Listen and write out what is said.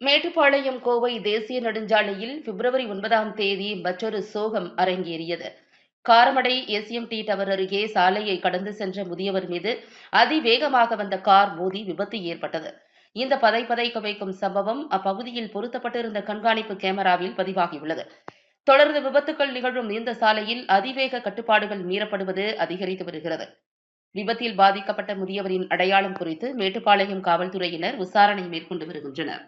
மேட்டுப்பாளையம் கோவை தேசிய நெடுஞ்சாலையில் பிப்ரவரி 9ஆம் தேதி மற்றொரு சோகம் அரங்கேறியது. காரமடை எஸ்எம்டி டவர் அருகே சாலையை கடந்து சென்ற முதியவர் மீது அதிவேகமாக வந்த கார் மோதி விபத்து ஏற்பட்டது. இந்த பதைக்க வைக்கும் சம்பவம் அப்பகுதியில் பொருத்தப்பட்டிருந்த கண்காணிப்பு கேமராவில் பதிவாகியுள்ளது. தொடர்ந்து விபத்துக்கள் நிகழும் இந்த சாலையில் அதிவேக கட்டுப்பாடுகள் மீறப்படுவது அதிகரித்து வருகிறது. விபத்தில் பாதிக்கப்பட்ட முதியவரின் அடையாளம் குறித்து மேட்டுப்பாளையம் காவல்துறையினர் விசாரணை மேற்கொண்டு வருகின்றனர்.